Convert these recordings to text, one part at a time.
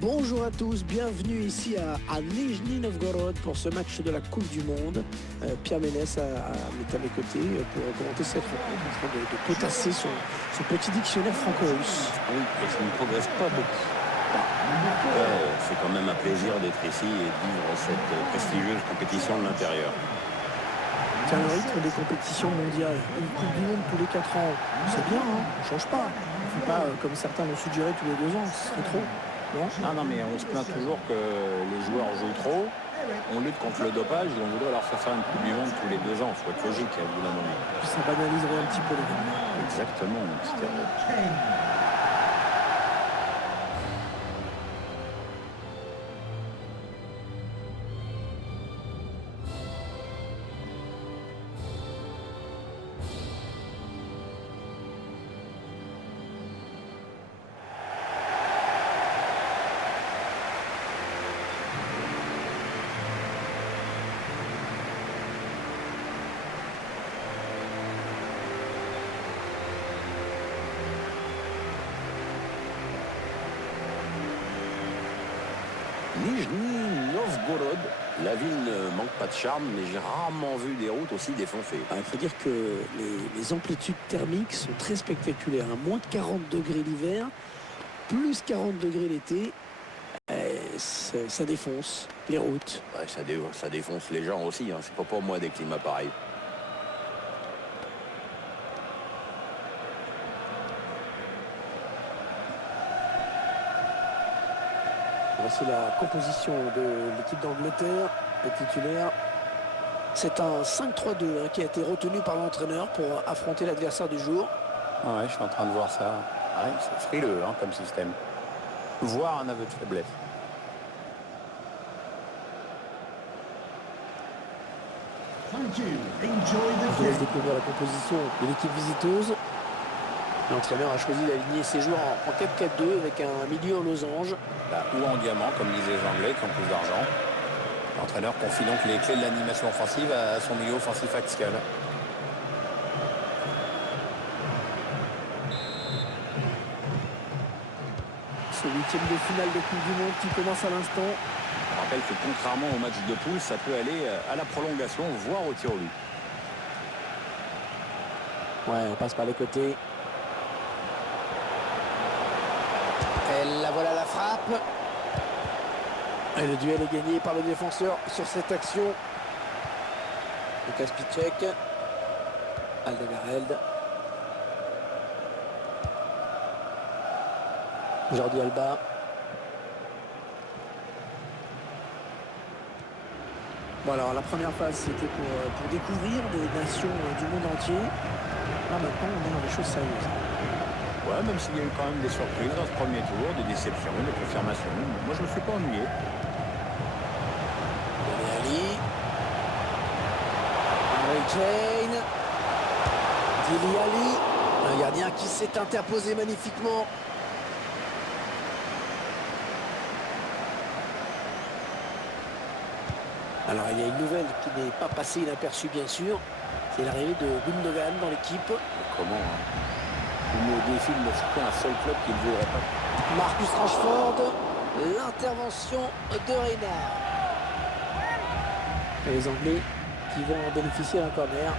Bonjour à tous, bienvenue ici à Nijni Novgorod pour ce match de la Coupe du Monde. Pierre Ménès est à mes côtés pour commenter cette rencontre, en train de potasser son petit dictionnaire franco-russe. Oui, et ça ne progresse pas beaucoup. C'est quand même un plaisir d'être ici et de vivre cette prestigieuse compétition de l'intérieur. C'est un rythme des compétitions mondiales. Une Coupe du Monde tous les 4 ans, c'est bien, hein, on ne change pas. Il ne faut pas, comme certains l'ont suggéré, tous les 2 ans, ce serait trop. Non, mais on se plaint toujours que les joueurs jouent trop. On lutte contre le dopage et on voudrait leur faire une Coupe du Monde tous les 2 ans. Il faut être logique à bout d'un moment. Puis ça banaliserait un petit peu les gars. Exactement, mon petit héros. Nijni Novgorod, la ville ne manque pas de charme, mais j'ai rarement vu des routes aussi défoncées. Il faut dire que les amplitudes thermiques sont très spectaculaires. À moins de 40 degrés l'hiver, plus 40 degrés l'été, ça défonce les routes. Ouais, ça défonce les gens aussi, hein. C'est pas pour moi des climats pareils. Voici la composition de l'équipe d'Angleterre, les titulaires. C'est un 5-3-2 qui a été retenu par l'entraîneur pour affronter l'adversaire du jour. Ouais, je suis en train de voir ça. Ouais, c'est frileux comme système. Voire un aveu de faiblesse. Je laisse découvrir la composition de l'équipe visiteuse. L'entraîneur a choisi d'aligner ses joueurs en 4-4-2 avec un milieu en losange. Ou en diamant, comme disaient les Anglais qui ont plus d'argent. L'entraîneur confie donc les clés de l'animation offensive à son milieu offensif axial. Ce huitième de finale de Coupe du Monde qui commence à l'instant. Je rappelle que contrairement au match de poule, ça peut aller à la prolongation, voire au tir au but. Ouais, on passe par les côtés. Et la voilà la frappe. Et le duel est gagné par le défenseur sur cette action. Lukas Piszczek. Alderweireld. Jordi Alba. Bon alors la première phase c'était pour découvrir des nations du monde entier. Là maintenant on est dans des choses sérieuses. Ouais, même s'il y a eu quand même des surprises dans ce premier tour, des déceptions, des confirmations. Moi je me suis pas ennuyé. Ali. Harry Kane. Dele Alli. Un gardien qui s'est interposé magnifiquement. Alors il y a une nouvelle qui n'est pas passée inaperçue bien sûr. C'est l'arrivée de Gundogan dans l'équipe. Comment il me défile de citer un seul club qui ne voudrait pas. Marcus Rashford. L'intervention de Reynard. Et les Anglais qui vont en bénéficier d'un corner.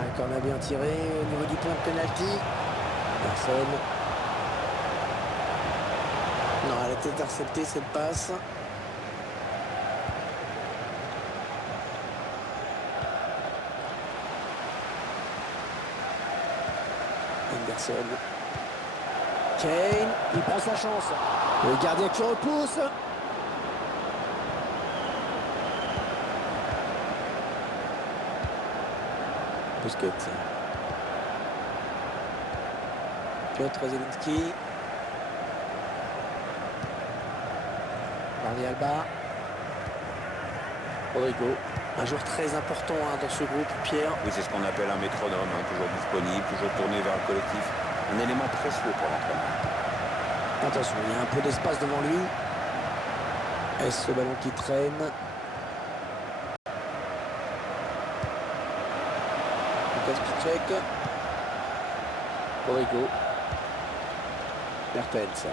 Un corner bien tiré au niveau du point de pénalty. Personne. Non, elle a été interceptée cette passe. Anderson. Kane, il prend sa chance. Le gardien qui repousse. Busquets. Piotr Zielinski. Jordi Alba. Rodrigo. Un joueur très important dans ce groupe, Pierre. Oui, c'est ce qu'on appelle un métronome, toujours disponible, toujours tourné vers le collectif. Un élément précieux pour l'entraîneur. Attention, il y a un peu d'espace devant lui. Est-ce ce ballon qui traîne? Lucas Piszczek. Rodrigo. Mertens.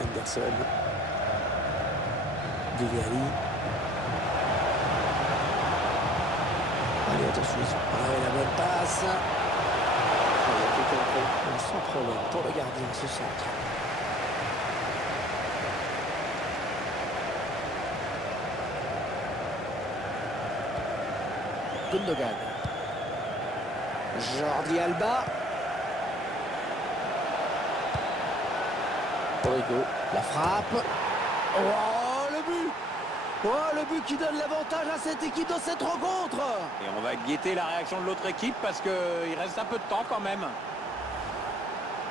Anderson. Dele Alli. Allez, attention, ils ont paré la bonne passe. Il y a quelqu'un sans problème pour le gardien, ce centre. Gundogan. Jordi Alba. Rodrigo. La frappe. Oh, le but! Oh, le but qui donne l'avantage à cette équipe dans cette rencontre. Et on va guetter la réaction de l'autre équipe parce qu'il reste un peu de temps quand même.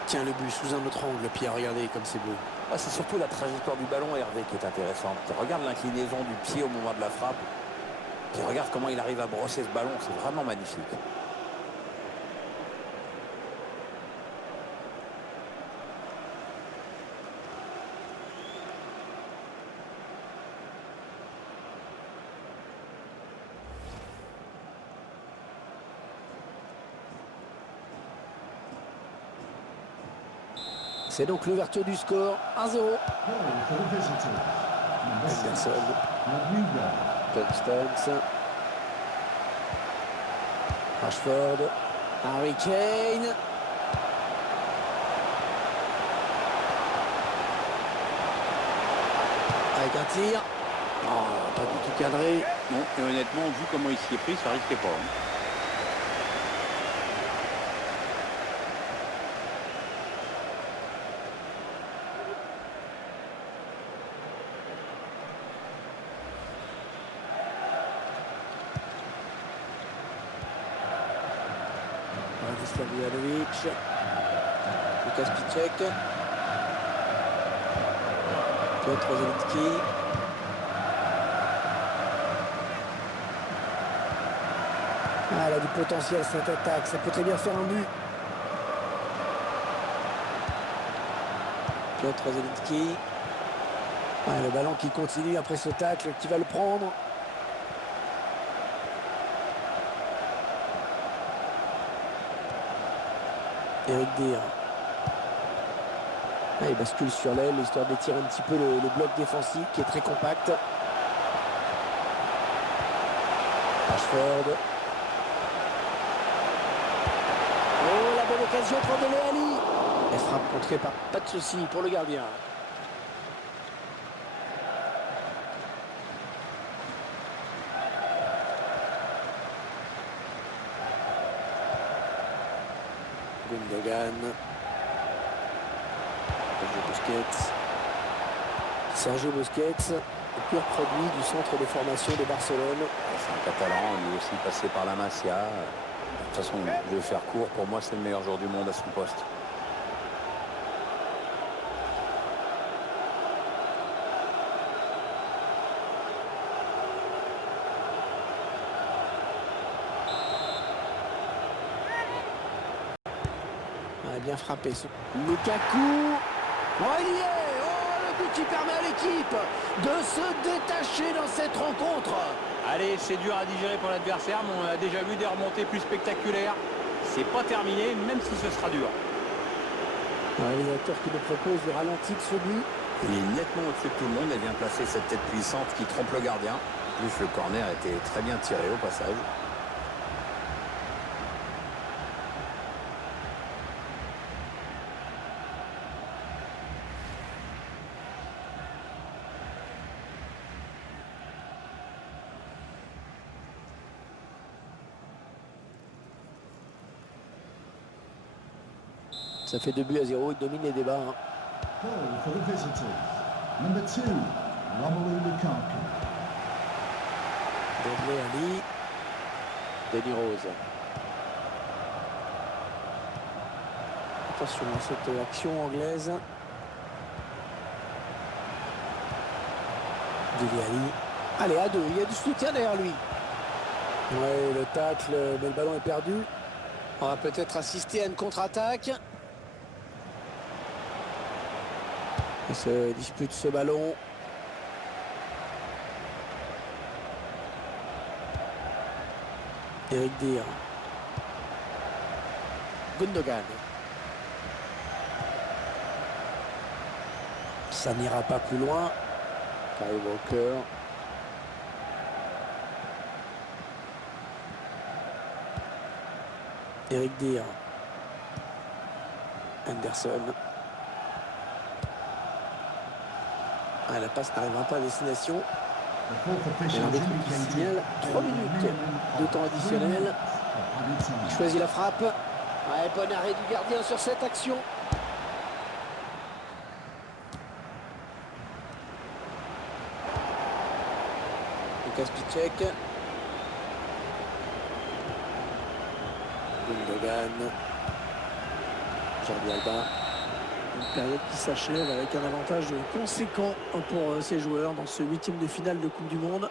Tiens, le but sous un autre angle, Pierre, regardez comme c'est beau. Ah, c'est surtout la trajectoire du ballon, Hervé, qui est intéressante. Regarde l'inclinaison du pied au moment de la frappe. Et regarde comment il arrive à brosser ce ballon, c'est vraiment magnifique. C'est donc l'ouverture du score, 1-0. Anderson. Stones. Rashford. Harry Kane. Avec un tir. Oh, pas du tout cadré. Non, et honnêtement, vu comment il s'y est pris, ça risquait pas. Vladislav Ivanovic. Lucas Piszczek. Piotr Zielinski. Ah, elle a du potentiel cette attaque, ça peut très bien faire un but. Piotr Zielinski. Ah, le ballon qui continue après ce tacle, qui va le prendre. Eric Dier. Ah, il bascule sur l'aile, histoire d'étirer un petit peu le bloc défensif qui est très compact. Rashford. Oh, la bonne occasion pour Dele Alli. Elle frappe contrée par pas de souci pour le gardien. Gundogan. Sergio Busquets, le pur produit du centre de formation de Barcelone. C'est un Catalan, lui aussi passé par la Masia. De toute façon, je vais faire court. Pour moi, c'est le meilleur joueur du monde à son poste. On a bien frappé. Lukaku. Oh, il y est. Oh, le but qui permet à l'équipe de se détacher dans cette rencontre. Allez, c'est dur à digérer pour l'adversaire, mais on a déjà vu des remontées plus spectaculaires. C'est pas terminé, même si ce sera dur. Un réalisateur qui nous propose le ralenti de ce but. Il est nettement au-dessus de tout le monde. Elle vient placer cette tête puissante qui trompe le gardien. En plus, le corner était très bien tiré au passage. Ça fait 2-0, il domine les débats. Goal for the visitors. Number 2, Romelu Lukaku. Dele Alli. Denis Rose. Attention à cette action anglaise. Dele Alli. Allez, à deux, il y a du soutien derrière lui. Ouais, le tacle, mais le ballon est perdu. On va peut-être assister à une contre-attaque. Il se dispute ce ballon. Eric Dier. Gundogan. Ça n'ira pas plus loin. Kyle Walker. Eric Dier. Anderson. Ah, la passe n'arrivera pas à destination. Et l'arbitre qui signale 3 minutes de temps additionnel. Il choisit la frappe. Ouais, bon arrêt du gardien sur cette action. Lukas Piszczek. Gundogan. Jordi Alba. Une période qui s'achève avec un avantage conséquent pour ces joueurs dans ce 8e de finale de Coupe du Monde.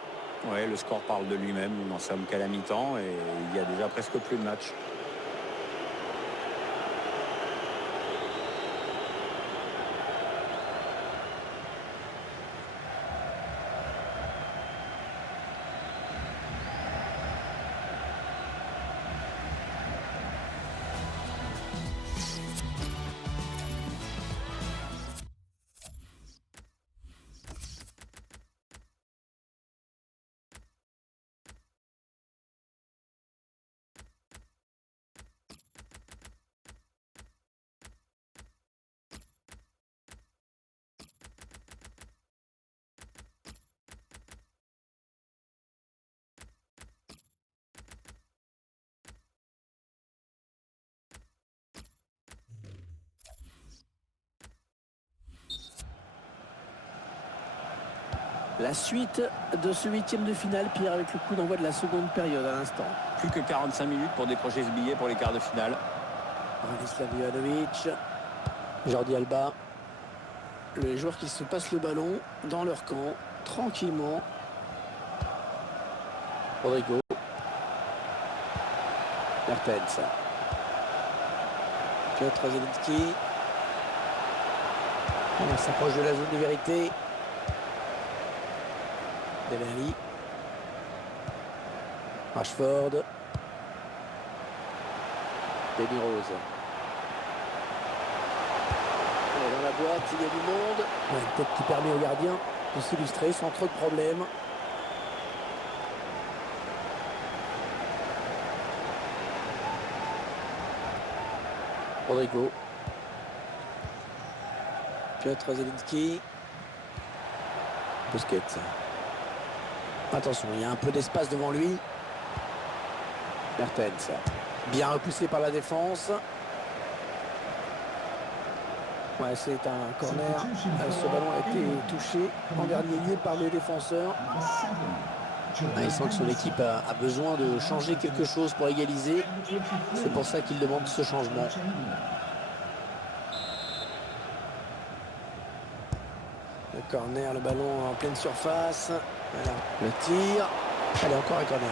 Ouais, le score parle de lui-même. Nous n'en sommes qu'à la mi-temps et il y a déjà presque plus de match. La suite de ce 8e de finale, Pierre, avec le coup d'envoi de la seconde période à l'instant. Plus que 45 minutes pour décrocher ce billet pour les quarts de finale. Branislav Ivanovic, Jordi Alba. Les joueurs qui se passent le ballon dans leur camp, tranquillement. Rodrigo. Mertens. Piotr Zielinski. On s'approche de la zone de vérité. Dele Alli. Rashford. Demi Rose. Dans la boîte, il y a du monde. Ouais, une tête qui permet au gardien de s'illustrer sans trop de problèmes. Rodrigo. Piotr Zielinski. Busquets. Attention, il y a un peu d'espace devant lui. Mertens. Bien repoussé par la défense. Ouais, c'est un corner. Ce ballon a été touché en dernier lieu par le défenseur. Il sent que son équipe a besoin de changer quelque chose pour égaliser. C'est pour ça qu'il demande ce changement. Le corner, le ballon en pleine surface. Voilà, le tir. Allez, encore un corner.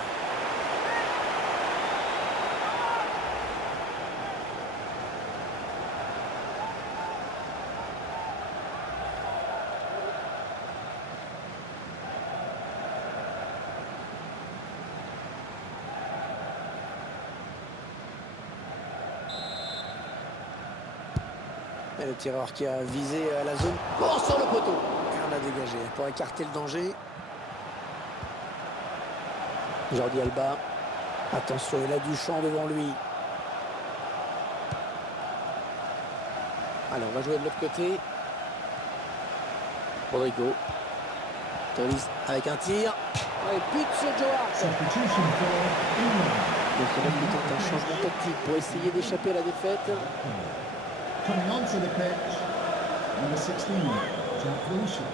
Et le tireur qui a visé la zone. Oh, sur le poteau. On a dégagé pour écarter le danger. Jordi Alba. Attention, il a du champ devant lui. Allez, on va jouer de l'autre côté. Rodrigo. Tolis avec un tir. Ouais, but sur Joe Hart. Donc il tente un changement tactique pour essayer d'échapper à la défaite. Coming onto the pitch, number 16, Jack Wilshere.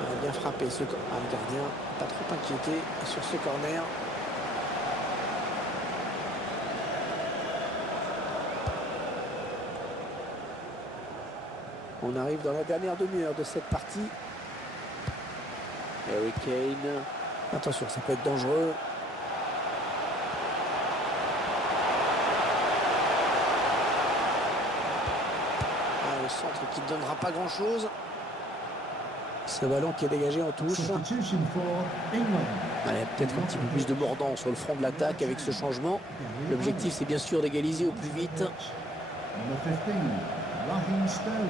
Il a bien frappé le gardien, pas trop inquiété sur ce corner. On arrive dans la dernière demi-heure de cette partie. Harry Kane. Attention, ça peut être dangereux. Le centre qui ne donnera pas grand-chose. Ce ballon qui est dégagé en touche. Substitution for England. Allez, peut-être un petit peu plus de mordant sur le front de l'attaque avec ce changement. L'objectif, c'est bien sûr d'égaliser au plus vite. Number 15, Raheem Sterling.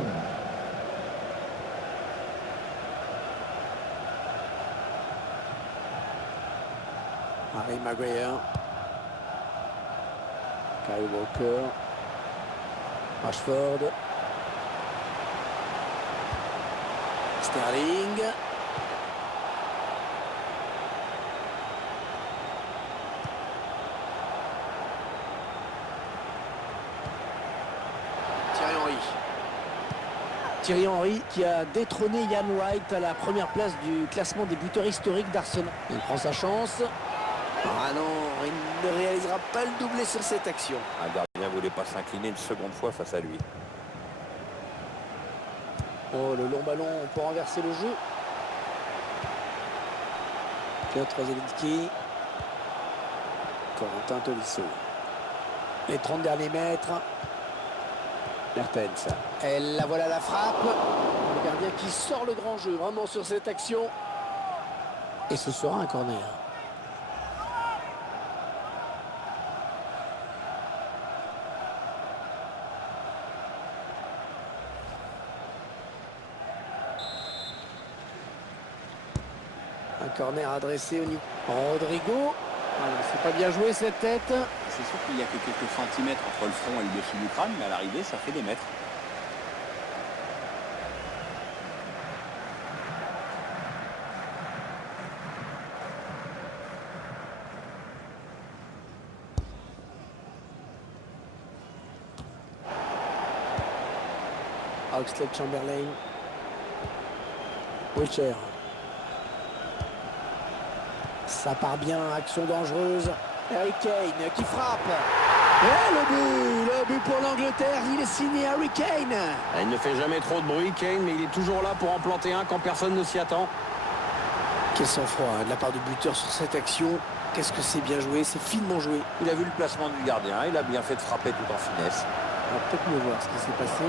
Harry Maguire. Kyle Walker. Rashford. Sterling. Thierry Henry qui a détrôné Ian Wright à la première place du classement des buteurs historiques d'Arsenal. Il prend sa chance. Ah non, il ne réalisera pas le doublé sur cette action. Un gardien ne voulait pas s'incliner une seconde fois face à lui. Oh, le long ballon pour renverser le jeu. Piotr Zielinski. Corentin Tolisso. Les 30 derniers mètres. Mertens. Et la voilà la frappe. Le gardien qui sort le grand jeu vraiment sur cette action. Et ce sera un corner. Un corner adressé au niveau. Rodrigo. C'est pas bien joué cette tête. C'est sûr qu'il n'y a que quelques centimètres entre le front et le dessus du crâne, mais à l'arrivée, ça fait des mètres. Oxlade-Chamberlain. Wilshere. Ça part bien, action dangereuse. Harry Kane qui frappe. Et le but pour l'Angleterre, il est signé Harry Kane. Il ne fait jamais trop de bruit, Kane, mais il est toujours là pour en planter un quand personne ne s'y attend. Quel sang-froid de la part du buteur sur cette action. Qu'est-ce que c'est bien joué, c'est finement joué. Il a vu le placement du gardien, il a bien fait de frapper tout en finesse. On va peut-être mieux voir ce qui s'est passé.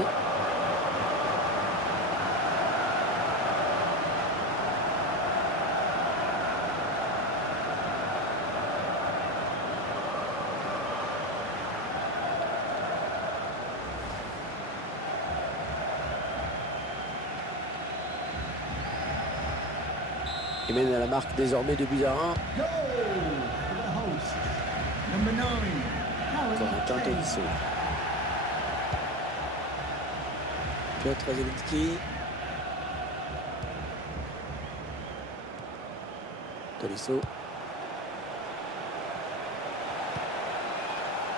Il mène à la marque désormais de buts à 1. Goal for the host. Number 9, Corentin Harry Kane. Tolisso. Piotr Zielinski. Tolisso.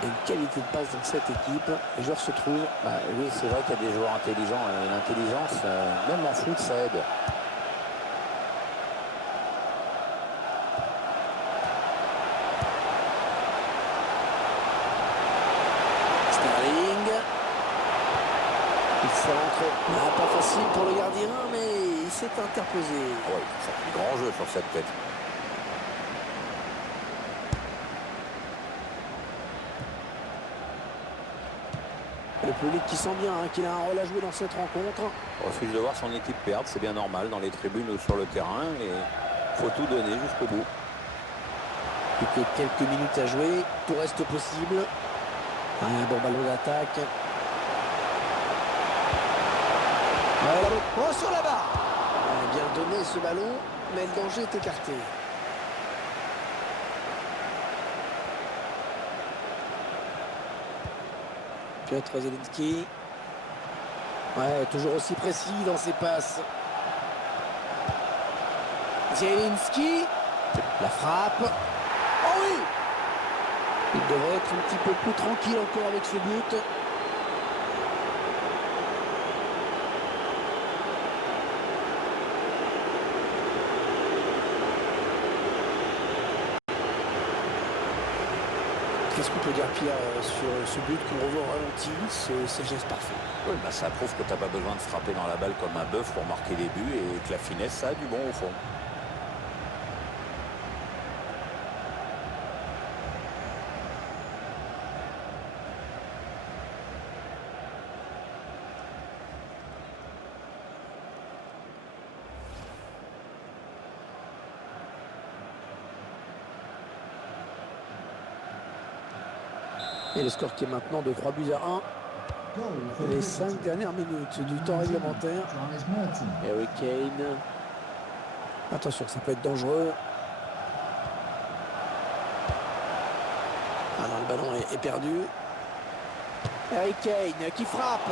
Et une qualité de passe dans cette équipe. Les joueurs se trouvent. Oui, c'est vrai qu'il y a des joueurs intelligents. L'intelligence, même en foot, ça aide. Sterling. Il s'est rentré. Pas facile pour le gardien, mais il s'est interposé. Oui, ça fait grand jeu sur cette tête. Le public qui sent bien qu'il a un rôle à jouer dans cette rencontre. On refuse de voir son équipe perdre, c'est bien normal dans les tribunes ou sur le terrain. Et faut tout donner jusqu'au bout. Plus que quelques minutes à jouer, tout reste possible. Un bon ballon d'attaque. Oh, sur la barre. Bien donné ce ballon, mais le danger est écarté. Piotr Zielinski. Ouais, toujours aussi précis dans ses passes. Zielinski. La frappe. Oh oui! Il devrait être un petit peu plus tranquille encore avec ce but. qu'est-ce qu'on peut dire, Pierre, sur ce but qu'on revoit au ralenti? C'est le geste parfait. Oui, bah, ça prouve que tu n'as pas besoin de frapper dans la balle comme un bœuf pour marquer des buts et que la finesse, ça a du bon au fond. Et le score qui est maintenant de 3 buts à 1. Goal for Les the 5 dernières minutes du temps réglementaire. Dries Merton. Harry Kane. Attention, ça peut être dangereux. Ah non, le ballon est perdu. Harry Kane qui frappe.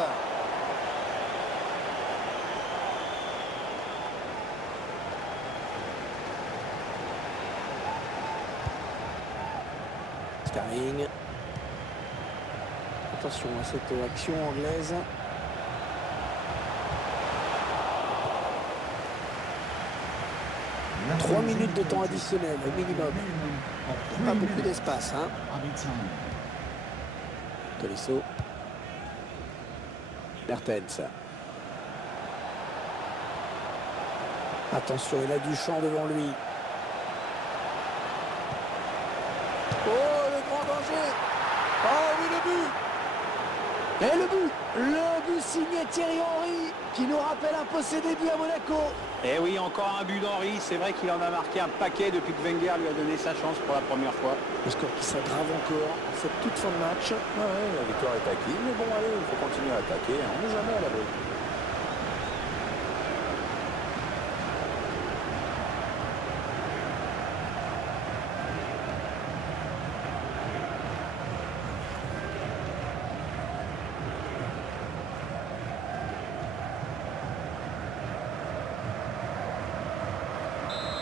Sterling. Attention à cette action anglaise. Referee 3 minutes de temps indicated additionnel au minimum. of Pas 3 beaucoup minutes d'espace, hein. added time. Tolisso. Mertens. Attention, il a du champ devant lui. Oh, le grand danger. Oh oui, le but. Et le but signé Thierry Henry, qui nous rappelle un peu ses débuts à Monaco. Et oui, encore un but d'Henry. C'est vrai qu'il en a marqué un paquet depuis que Wenger lui a donné sa chance pour la première fois. Le score qui s'aggrave encore, cette toute fin de match. Ouais, la victoire est acquise, mais bon, allez, il faut continuer à attaquer. On n'est jamais à l'abri.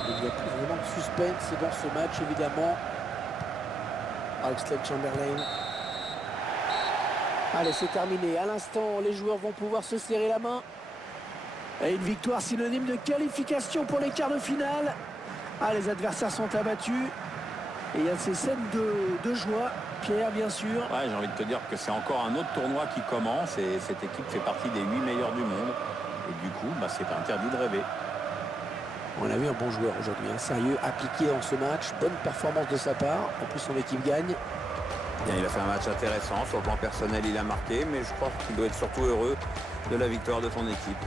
Il n'y a plus vraiment de suspense dans ce match, évidemment. Oxlade-Chamberlain. Allez, c'est terminé. À l'instant, les joueurs vont pouvoir se serrer la main. Et une victoire synonyme de qualification pour les quarts de finale. Ah, les adversaires sont abattus. Et il y a ces scènes de joie. Pierre, bien sûr. Ouais, j'ai envie de te dire que c'est encore un autre tournoi qui commence et cette équipe fait partie des 8 meilleurs du monde. Et du coup, bah, c'est interdit de rêver. On a vu un bon joueur aujourd'hui, un sérieux, appliqué dans ce match. Bonne performance de sa part. En plus, son équipe gagne. Bien, il a fait un match intéressant. Sur le plan personnel, il a marqué, mais je crois qu'il doit être surtout heureux de la victoire de son équipe.